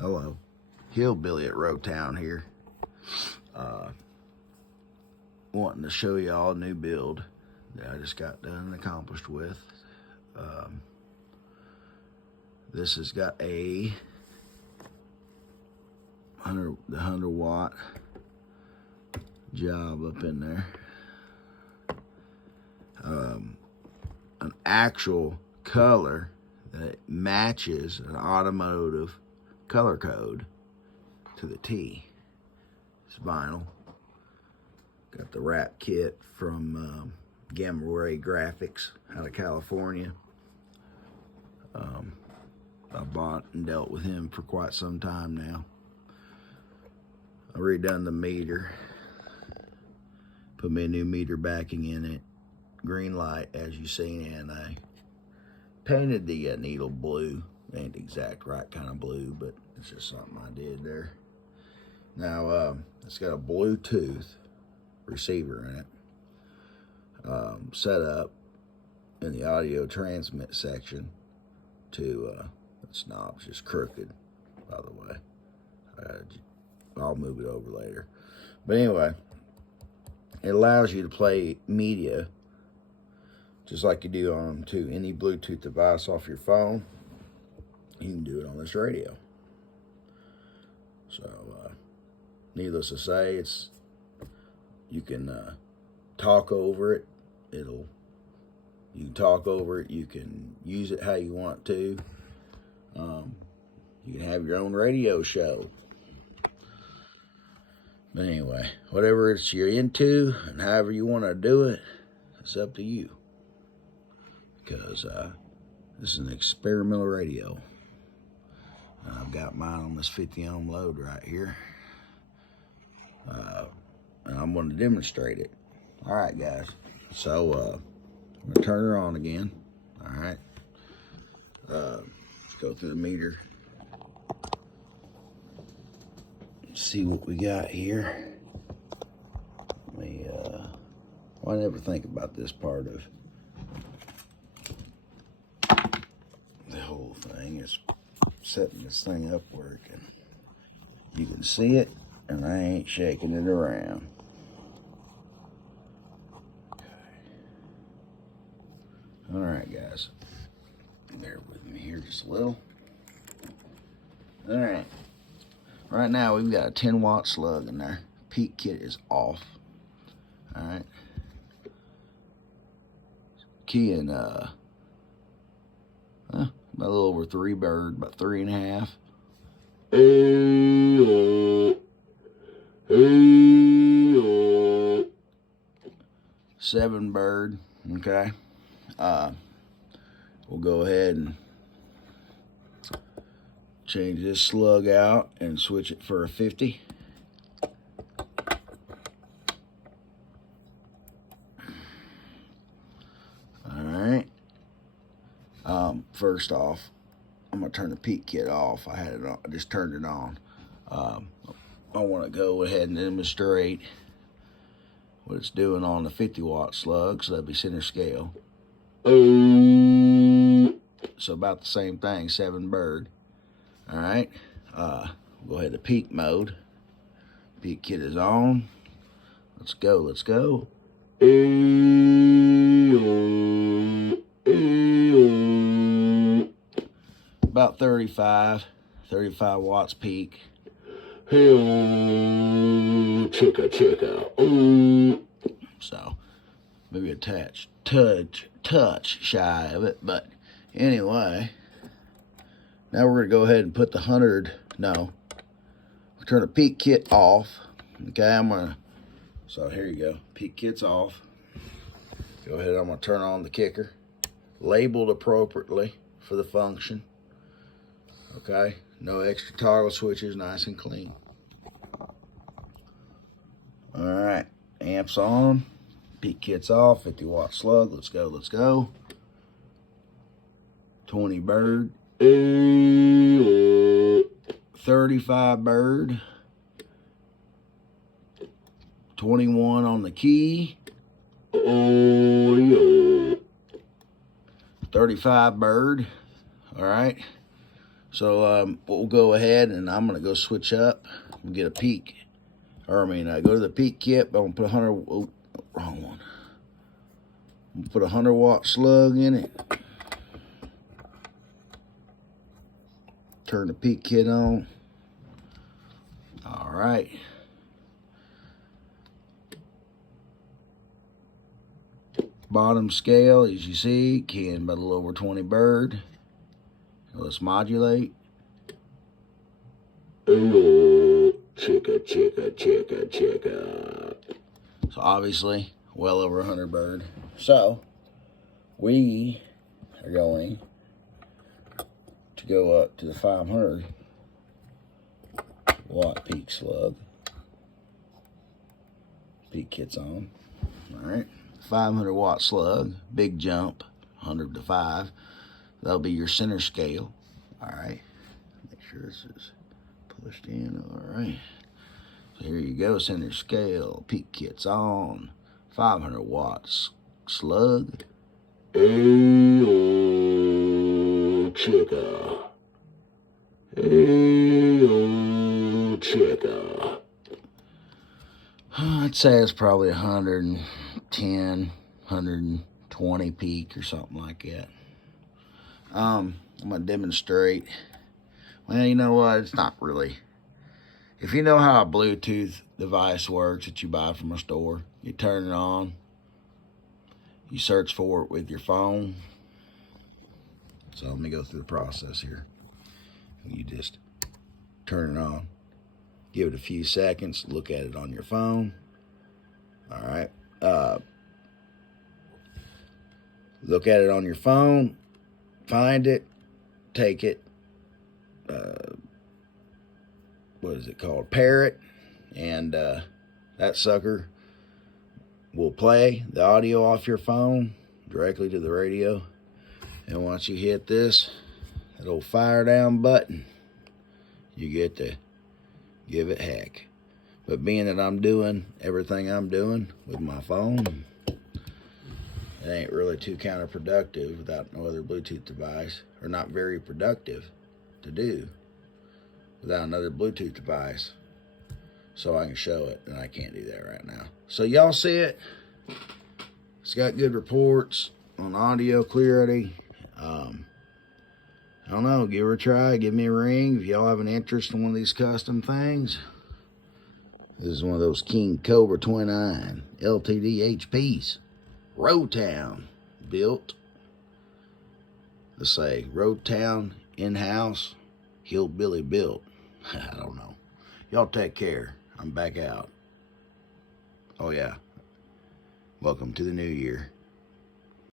Hello, Hillbilly at Rowtown here. Wanting to show you all a new build that I just got done and accomplished with. This has got a 100 watt job up in there. An actual color that matches an automotive color code to the T. It's vinyl. Got the wrap kit from Gamma Ray Graphics out of California. I bought and dealt with him for quite some time now. I redone the meter, put me a new meter backing in it, green light as you seen, and I painted the needle blue. Ain't the exact right kind of blue, but it's just something I did there. Now it's got a Bluetooth receiver in it, set up in the audio transmit section to this knob's just crooked, by the way. I'll move it over later. But anyway, it allows you to play media just like you do on to any Bluetooth device off your phone. You can do it on this radio. So needless to say, you can talk over it. You can talk over it. You can use it how you want to. You can have your own radio show. But anyway, whatever it's you're into and however you want to do it, it's up to you. Because this is an experimental radio. And I've got mine on this 50 ohm load right here. And I'm going to demonstrate it. All right, guys. So I'm going to turn her on again. All right. Let's go through the meter. See what we got here. I never think about this part of the whole thing is setting this thing up working. You can see it, and I ain't shaking it around. Okay. All right, guys. Bear with me here just a little. All right. Right now, we've got a 10 watt slug in there. Peak kit is off. All right. Key in a little over 3 bird, about 3.5. 7 bird. Okay. We'll go ahead and change this slug out and switch it for a 50. All right. First off, I'm gonna turn the peak kit off. I had it on. I just turned it on. I want to go ahead and demonstrate what it's doing on the 50 watt slug. So that'd be center scale. So about the same thing, 7 bird. All right, go ahead to peak mode. Peak kit is on. Let's go, let's go. About 35 watts peak. So maybe a touch shy of it, but anyway. Now we're going to go ahead and put the 100, we'll turn the peak kit off. Okay, so here you go. Peak kit's off. Go ahead, I'm going to turn on the kicker. Labeled appropriately for the function. Okay, no extra toggle switches, nice and clean. All right, amps on. Peak kit's off, 50 watt slug. Let's go, let's go. 20 bird. 35 bird, 21 on the key, 35 bird, all right, So we'll go ahead and I'm gonna go switch up and get a peak. Or I mean, go to the peak kit. I'm gonna put 100. Oh, wrong one. I'm gonna put a 100-watt slug in it. Turn the peak kit on. All right. Bottom scale, as you see, can but a little over 20 bird. Let's modulate. Chicka, chicka, chicka, chicka. So obviously, well over 100 bird. So we are going to go up to the 500 watt peak slug. Peak kit's on. All right. 500 watt slug, big jump, 100 to 5. That'll be your center scale. All right. Make sure this is pushed in. All right. So here you go, center scale, peak kit's on, 500 watts slug. Ayo, chicka. Ayo, chicka. I'd say it's probably 110, 120 peak or something like that. I'm gonna demonstrate. Well, you know what? It's not really. If you know how a Bluetooth device works that you buy from a store, you turn it on, you search for it with your phone. So let me go through the process here. You just turn it on, give it a few seconds, look at it on your phone. All right. Look at it on your phone, find it, take it, what is it called? Pair it, and that sucker will play the audio off your phone directly to the radio. And once you hit this, that old fire down button, you get to give it heck. But being that I'm doing everything I'm doing with my phone, it ain't really too counterproductive without no other Bluetooth device, or not very productive to do without another Bluetooth device. So I can show it, and I can't do that right now. So y'all see it. It's got good reports on audio clarity. I don't know, give her a try, give me a ring if y'all have an interest in one of these custom things. This is one of those King Cobra 29 LTD HPs. Road Town built. Let's say Road Town in-house, hillbilly built. I don't know. Y'all take care. I'm back out. Oh yeah. Welcome to the new year.